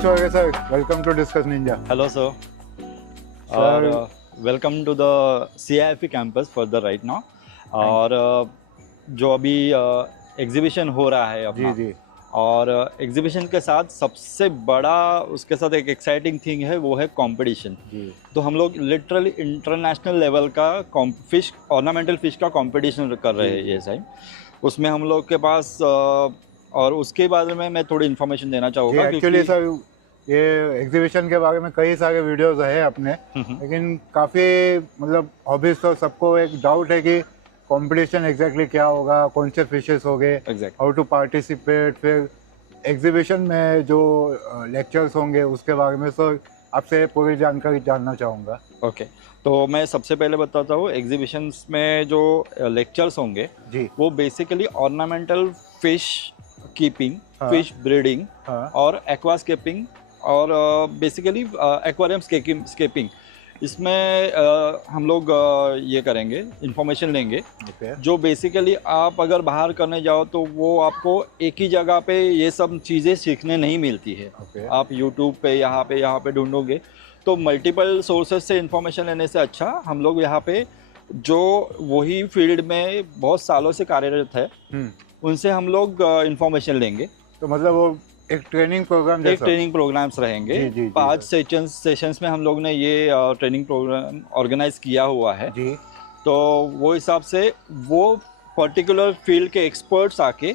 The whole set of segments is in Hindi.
Ashok sir, welcome to Discuss Ninja. Hello sir. Sir, Welcome to the CIFE campus further right now. और जो अभी एग्जीबिशन हो रहा है अपना, जी और एग्जीबिशन के साथ सबसे बड़ा उसके साथ एक एक्साइटिंग थिंग है, वो है कंपटीशन। जी तो हम लोग लिटरली इंटरनेशनल लेवल का फिश ऑर्नामेंटल फिश का कंपटीशन कर रहे हैं ये टाइम। उसमें हम लोग के पास और उसके बारे में मैं थोड़ी इन्फॉर्मेशन देना चाहूँगा। एक्चुअली सर ये एग्जीबिशन के बारे में कई सारे वीडियोस है अपने, लेकिन काफ़ी मतलब हॉबीज तो सबको एक डाउट है कि कंपटीशन एग्जैक्टली क्या होगा, कौन से फिशेस होंगे, हाउ टू पार्टिसिपेट, फिर एग्जीबिशन में जो लेक्चर्स होंगे उसके बारे में। सो आपसे पूरी जानकारी जानना चाहूँगा। ओके, तो मैं सबसे पहले बताता हूँ, एग्जीबिशंस में जो लेक्चर्स होंगे जी वो basically ornamental fish keeping, fish breeding और एक्वास्केपिंग और बेसिकली एक्वेरियम स्केपिंग, इसमें हम लोग ये करेंगे, इंफॉर्मेशन लेंगे। जो बेसिकली आप अगर बाहर करने जाओ तो वो आपको एक ही जगह पे ये सब चीज़ें सीखने नहीं मिलती है। आप यूट्यूब पे यहाँ पे ढूंढोगे तो मल्टीपल सोर्सेज से इंफॉर्मेशन लेने से अच्छा हम लोग यहाँ पे जो वही फील्ड में बहुत सालों से कार्यरत है उनसे हम लोग इंफॉर्मेशन लेंगे। तो मतलब वो एक ट्रेनिंग प्रोग्राम जैसा? एक ट्रेनिंग प्रोग्राम्स रहेंगे। जी, 5 सेशंस में हम लोग ने ये ट्रेनिंग प्रोग्राम ऑर्गेनाइज किया हुआ है जी। तो वो हिसाब से वो पर्टिकुलर फील्ड के एक्सपर्ट्स आके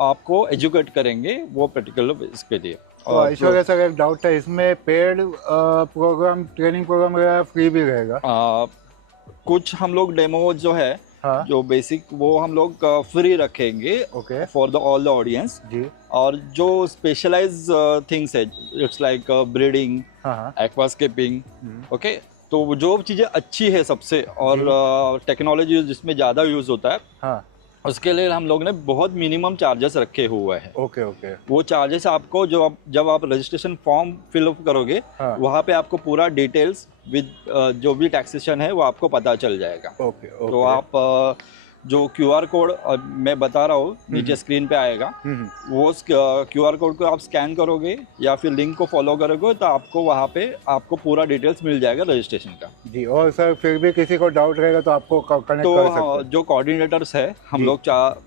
आपको एजुकेट करेंगे वो पर्टिकुलर इसके लिए। और ईश्वर सर एक डाउट है, इसमें पेड प्रोग्राम, ट्रेनिंग प्रोग्राम रहेगा, फ्री भी रहेगा? कुछ हम लोग डेमो जो है जो बेसिक वो हम लोग फ्री रखेंगे for the all the audience ji. और जो स्पेशलाइज थिंग्स है, it's like breeding, aquascaping, okay, तो जो चीजें अच्छी है सबसे और टेक्नोलॉजी जिसमें ज्यादा यूज होता है उसके लिए हम लोग ने बहुत मिनिमम चार्जेस रखे हुए हैं। ओके। वो चार्जेस आपको जब आप रजिस्ट्रेशन फॉर्म फिलअप करोगे वहाँ पे आपको पूरा डिटेल्स विद जो भी टैक्सेशन है वो आपको पता चल जाएगा। तो आप जो QR कोड मैं बता रहा हूँ नीचे स्क्रीन पे आएगा, वो QR कोड को आप स्कैन करोगे या फिर लिंक को फॉलो करोगे तो आपको वहाँ पे आपको पूरा डिटेल्स मिल जाएगा रजिस्ट्रेशन का जी। और सर फिर भी किसी को डाउट रहेगा तो आपको कनेक्ट तो कर सकते हैं? जो कोऑर्डिनेटर्स है हम लोग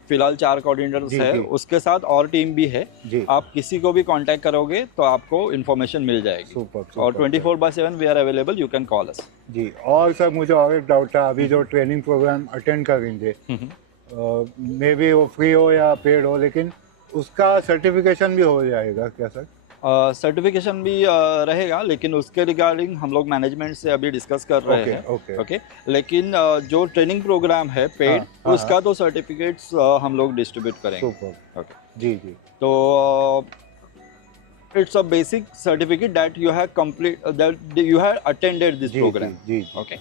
फिलहाल 4 कोऑर्डिनेटर्स है, उसके साथ और टीम भी है जी। आप किसी को भी कांटेक्ट करोगे तो आपको इन्फॉर्मेशन मिल जाएगी। सुपर। और 24/7 we are available, you can call us ji. और सर मुझे और एक डाउट था, अभी जो ट्रेनिंग प्रोग्राम अटेंड करेंगे मे बी वो फ्री हो या पेड हो, लेकिन उसका सर्टिफिकेशन भी हो जाएगा क्या सर? सर्टिफिकेशन भी रहेगा, लेकिन उसके रिगार्डिंग हम लोग मैनेजमेंट से अभी डिस्कस कर रहे हैं। ओके। लेकिन जो ट्रेनिंग प्रोग्राम है पेड उसका तो सर्टिफिकेट्स हम लोग डिस्ट्रीब्यूट करेंगे। जी। तो it's a basic certificate that you have attended this program ji. okay,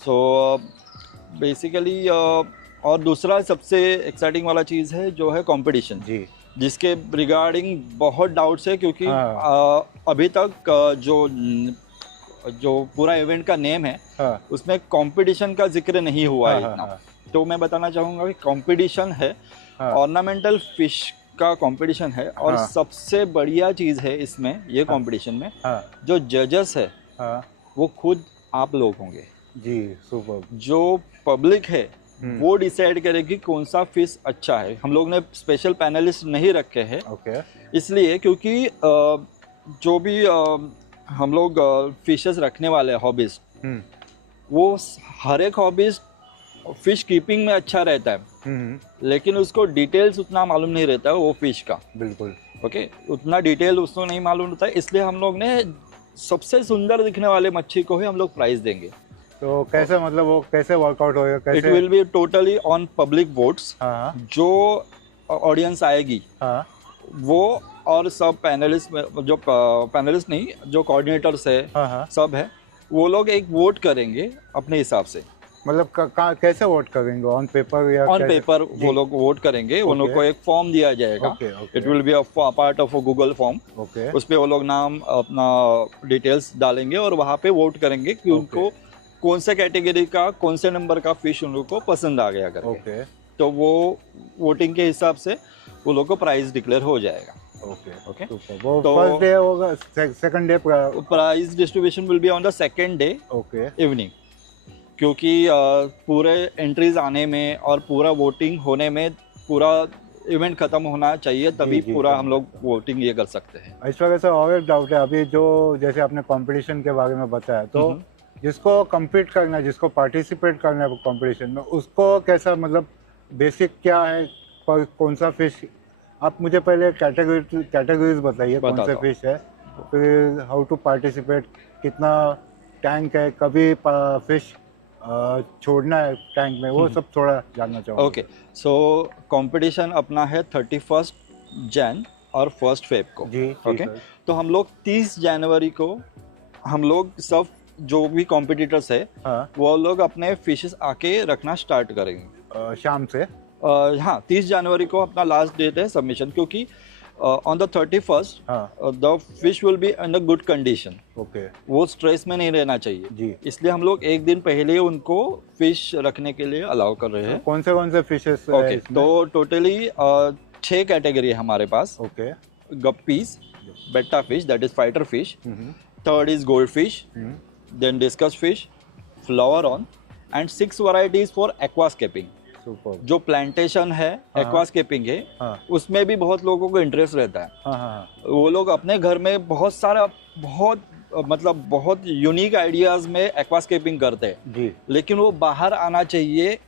so basically और दूसरा सबसे एक्साइटिंग वाला चीज है जो है कंपटीशन जी, जिसके रिगार्डिंग बहुत डाउट्स है क्योंकि अभी तक जो पूरा इवेंट का नेम है उसमें कंपटीशन का जिक्र नहीं हुआ है इतना। तो मैं बताना चाहूंगा कि कंपटीशन है, ऑर्नामेंटल फिश का कंपटीशन है। और सबसे बढ़िया चीज है इसमें ये कंपटीशन में जो जजेस है वो खुद आप लोग होंगे जी। सुपर। जो पब्लिक है वो डिसाइड करेगी कौन सा फिश अच्छा है। हम लोग ने स्पेशल पैनलिस्ट नहीं रखे हैं इसलिए क्योंकि जो भी हम लोग फिशेस रखने वाले हॉबिस्ट वो हर एक हॉबिस्ट फिश कीपिंग में अच्छा रहता है लेकिन उसको डिटेल्स उतना मालूम नहीं रहता है वो फिश का। बिल्कुल। ओके, उतना डिटेल उसको नहीं मालूम होता है, इसलिए हम लोग ने सबसे सुंदर दिखने वाले मच्छी को ही हम लोग प्राइज देंगे। तो कैसे मतलब वो कैसे वर्कआउट होगा? कैसे? It will be totally on public votes. जो ऑडियंस आएगी वो और सब पैनलिस्ट, जो पैनलिस्ट नहीं जो कोऑर्डिनेटर्स है सब है, वो लोग एक वोट करेंगे अपने हिसाब से। मतलब कैसे वोट करेंगे? ऑन पेपर या ऑन पेपर वो लोग वोट करेंगे। उन लोग को एक फॉर्म दिया जाएगा, it will be a part of a Google form. उस पे वो लोग नाम अपना डिटेल्स डालेंगे और वहाँ पे वोट करेंगे कि उनको कौन से कैटेगरी का कौन से नंबर का फिश उन लोग को पसंद आ गया करके। तो वो वोटिंग के हिसाब से वो लोग को प्राइस डिक्लेयर हो जाएगा। Okay Okay. सुपर। वो तो- फर्स्ट डे होगा, second day? Prize distribution will be on the second day okay evening, क्योंकि पूरे एंट्रीज आने में और पूरा वोटिंग होने में पूरा इवेंट खत्म होना चाहिए, तभी जी, पूरा समझ हम लोग सकता हूँ। वोटिंग ये कर सकते हैं। इस वजह से और एक डाउट है अभी, जो जैसे आपने कंपटीशन के बारे में बताया, तो जिसको compete करना है, जिसको पार्टिसिपेट करना है कंपटीशन में, उसको कैसा, मतलब बेसिक क्या है, कौन सा फिश? आप मुझे पहले कैटेगरीज बताइए, कौन बताता से हूँ। फिश है, फिर हाउ टू पार्टिसिपेट, कितना टैंक है, कभी फिश छोड़ना है टैंक में, वो सब थोड़ा जानना चाहूँगा। ओके, सो कंपटीशन अपना है 31 जैन और 1 फेब को। जी जी ओके, सर। तो हम लोग 30 जनवरी को हम लोग सब जो भी कॉम्पिटिटर्स है हाँ, वो लोग अपने फिशेस आके रखना स्टार्ट करेंगे। शाम से। हाँ, 30 जनवरी को अपना लास्ट डेट है सबमिशन, क्योंकि ऑन द 31st हाँ, the fish will be in good condition, okay वो स्ट्रेस में नहीं रहना चाहिए, जी। इसलिए हम लोग एक दिन पहले उनको फिश रखने के लिए अलाउ कर रहे हैं। कौन से फिशेस? ओके, तो टोटली 6 कैटेगरी है हमारे पास। Okay. Guppies, betta fish that is fighter fish, third is gold fish, then discus fish, flowerhorn, and 6 varieties for aquascaping. Super. जो प्लांटेशन है, हाँ। एक्वास्केपिंग है, हाँ उसमें भी बहुत लोगों को इंटरेस्ट रहता है। हाँ हाँ वो लोग अपने घर में बहुत सारा मतलब बहुत यूनिक आइडियाज में एक्वास्केपिंग करते हैं, जी। लेकिन वो बाहर आना चाहिए,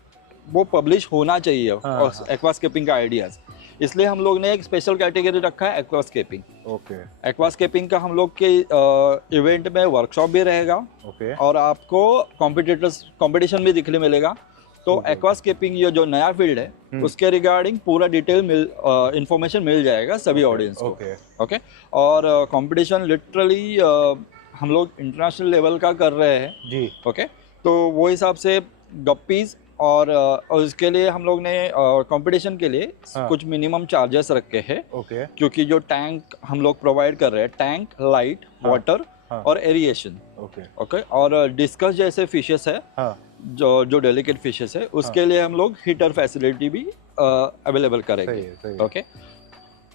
वो पब्लिश होना चाहिए हाँ, एक्वास्केपिंग का आइडियाज। इसलिए हम लोग ने एक स्पेशल कैटेगरी रखा है एक्वास्केपिंग। ओके एक्वास्केपिंग का हम लोग के इवेंट में वर्कशॉप भी रहेगा ओके और आपको कंपटीशन भी दिखने मिलेगा। तो एक्वास्केपिंग ये जो नया फील्ड है उसके रिगार्डिंग पूरा डिटेल इंफॉर्मेशन मिल जाएगा सभी ऑडियंस को। ओके ओके, और कंपटीशन लिटरली हम लोग इंटरनेशनल लेवल का कर रहे हैं। जी। ओके, तो वो हिसाब से गप्पीज और इसके लिए हम लोग ने कंपटीशन के लिए हाँ। कुछ मिनिमम चार्जेस रखे हैं, ओके क्योंकि जो टैंक हम लोग प्रोवाइड कर रहे हैं, टैंक, लाइट, हाँ। वाटर हाँ। और एरिएशन। ओके ओके, और डिस्कस जैसे फिशेस है, हाँ जो डेलिकेट फिशेस है, उसके लिए हम लोग हीटर फैसिलिटी भी अवेलेबल करेंगे। सही है। ओके,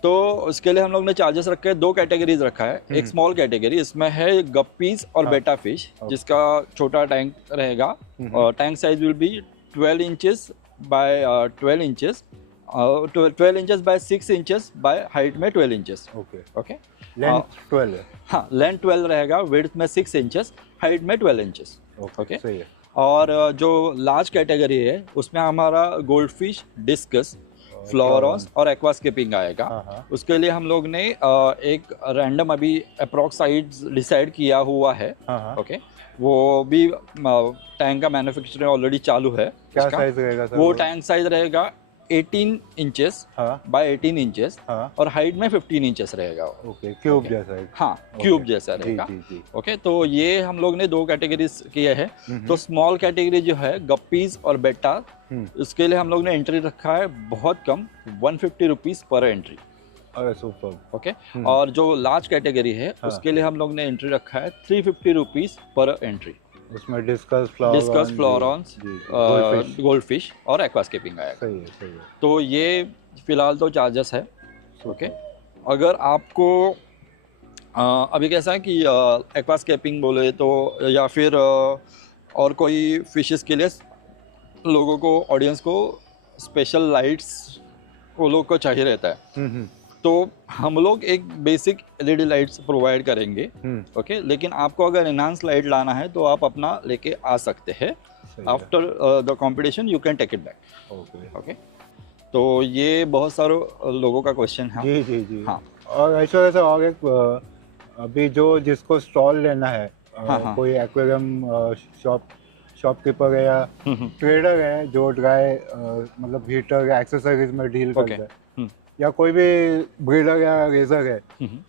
तो उसके लिए हम लोग ने चार्जेस रखे हैं, 2 कैटेगरीज रखा है। एक स्मॉल कैटेगरी, इसमें है गप्पीज और हाँ। बेटा फिश, जिसका छोटा टैंक रहेगा और tank size will be 12 inches bye 12 inches, 12 inches bye 6 inches by height में 12 इंचेस। ओके। ओके, लेंथ 12 है। हाँ, लेंथ 12 रहेगा, विड्थ में 6 इंचेस, हाइट में 12 इंचेस। ओके सही है। और जो लार्ज कैटेगरी है उसमें हमारा गोल्ड फिश, डिस्कस, फ्लोरॉन्स और एक्वास्केपिंग आएगा। हाँ। उसके लिए हम लोग ने एक रैंडम अभी अप्रॉक्स साइज डिसाइड किया हुआ है। हाँ। ओके, वो भी टैंक का मैन्युफैक्चरिंग ऑलरेडी चालू है। क्या उसका। साइज रहेगा सर? वो टैंक साइज रहेगा 18 इंचेस हाँ बाय 18 इंचेस हाँ। और हाइट में 15 इंचेस रहेगा। ओके, क्यूब जैसा है। हाँ, क्यूब जैसा जी रहेगा। जी जी। ओके, तो ये हम लोग ने 2 कैटेगरीज किए हैं। तो स्मॉल कैटेगरी जो है गप्पीज और बेटा, उसके लिए हम लोग ने एंट्री रखा है बहुत कम, 150 रुपीज पर एंट्री। अरे सुपर। ओके, और जो लार्ज कैटेगरी है उसके लिए हम लोग ने एंट्री रखा है 350 रुपीज पर एंट्री। उसमें डिस्कस फ्लोरॉन्स, गोल्ड फिश और एक्वास्केपिंग आएगा। सही है। तो ये फिलहाल तो चार्जेस है। ओके, अगर आपको अभी कैसा है कि एक्वास्केपिंग बोले तो, या फिर और कोई फिशेस के लिए लोगों को, ऑडियंस को स्पेशल लाइट्स वो लोग को चाहिए रहता है, तो हम लोग एक बेसिक एलईडी लाइट्स प्रोवाइड करेंगे। ओके, लेकिन आपको अगर एनहांस लाइट लाना है तो आप अपना लेके आ सकते हैं। After the competition you can take it back. Okay, तो ये बहुत सारे लोगों का क्वेश्चन है। जी जी जी। हाँ, और ऐसा वैसा और एक अभी जिसको स्टॉल लेना है, हाँ। कोई एक्वेरियम शॉपकीपर है या ट्रेडर है जो ड्राई मतलब हीटर या एक्सेसरीज में डील करता है, या कोई भी ब्रीडर या रेजर है,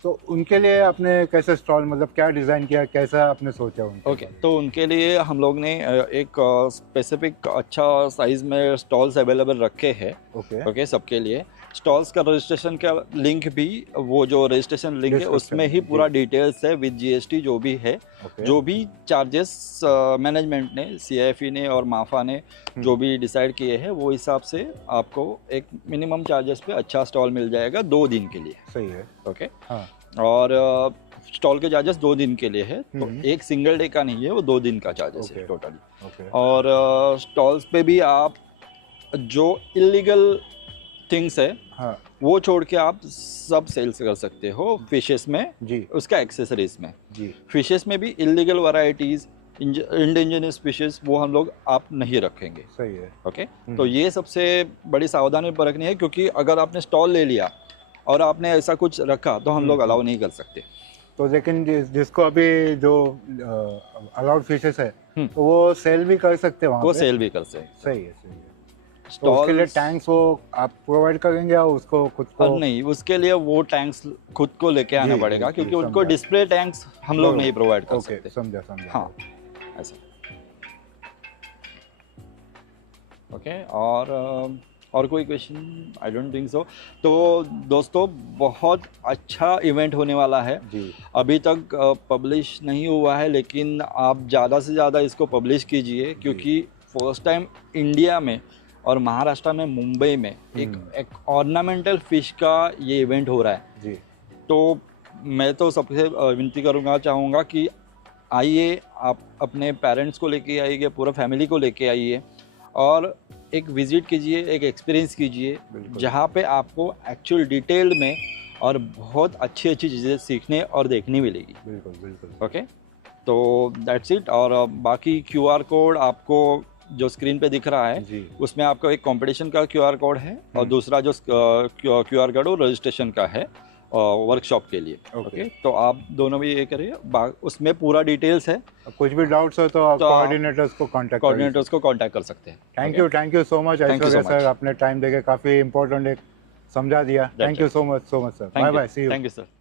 तो उनके लिए आपने कैसे स्टॉल, मतलब क्या डिज़ाइन किया, कैसा आपने सोचा उनको? ओके, तो उनके लिए हम लोग ने एक स्पेसिफिक अच्छा साइज में स्टॉल्स अवेलेबल रखे हैं। ओके, सबके लिए स्टॉल्स का रजिस्ट्रेशन का लिंक भी, वो जो रजिस्ट्रेशन लिंक है उसमें ही पूरा डिटेल्स है विद जीएसटी जो भी है। जो भी चार्जेस मैनेजमेंट ने, सीआईएफई ने और माफा ने जो भी डिसाइड किए हैं वो हिसाब से आपको एक मिनिमम चार्जेस पे अच्छा स्टॉल स्टॉल मिल जाएगा 2 दिन के लिए। सही है। ओके। हाँ। और स्टॉल के चार्जेस 2 दिन के लिए है, तो एक सिंगल डे का नहीं है, वो 2 दिन का चार्जेस है टोटली। ओके। और स्टॉल्स पे भी आप जो इलीगल थिंग्स है हाँ वो छोड़ के आप सब सेल्स कर सकते हो। फिशेस में जी उसका एक्सेसरीज में, जी। फिशेस में भी इलीगल वैरायटीज, इंडिजिनस फिशेस वो हम लोग आप नहीं रखेंगे। सही है। ओके। तो ये सबसे बड़ी सावधानी बरतनी है, क्योंकि अगर आपने स्टॉल ले लिया और आपने ऐसा कुछ रखा तो हम लोग अलाउ नहीं कर सकते। तो लेकिन जिसको अभी जो अलाउड फिशेस है तो वो सेल भी कर सकते हैं वहाँ वो पे? सेल भी कर सकते। सही है, सही है। तो उसके लिए टैंक्स वो आप प्रोवाइड करेंगे या उसको खुद को? नहीं, उसके लिए वो टैंक्स खुद को लेके आना जी, पड़ेगा, जी, क्योंकि उनको समझा। डिस्प्ले टैंक्स हम लोग नहीं प्रोवाइड कर ओके, सकते। समझा समझा। हाँ, ऐसा। ओके। और कोई question? I don't think so. तो दोस्तों, बहुत अच्छा इवेंट होने वाला है जी। अभी तक पब्लिश नहीं हुआ है, लेकिन आप ज़्यादा से ज़्यादा इसको पब्लिश कीजिए, क्योंकि फर्स्ट टाइम इंडिया में और महाराष्ट्र में, मुंबई में एक ऑर्नामेंटल फिश का ये इवेंट हो रहा है। जी। तो मैं तो सबसे विनती करूँगा, चाहूँगा कि आइए, आप अपने पेरेंट्स को लेके आइए, पूरा फैमिली को लेके आइए और एक विजिट कीजिए, एक एक्सपीरियंस कीजिए, जहाँ पे आपको एक्चुअल डिटेल में और बहुत अच्छी अच्छी चीज़ें सीखने और देखने मिलेगी। बिल्कुल बिल्कुल। ओके। तो दैट्स इट। और बाकी QR कोड आपको जो स्क्रीन पे दिख रहा है जी। उसमें आपको एक कंपटीशन का QR कोड है, और दूसरा जो QR कोड वो रजिस्ट्रेशन का है वर्कशॉप के लिए। ओके। तो आप दोनों भी ये करिए, उसमें पूरा डिटेल्स है। कुछ भी डाउट्स हो तो आप कोऑर्डिनेटर्स को कांटेक्ट कर सकते हैं। Thank you so much Aishwarya sir, आपने टाइम देके काफ़ी इंपॉर्टेंट एक समझा दिया। Thank you so much sir. Bye bye, see you. Thank you sir.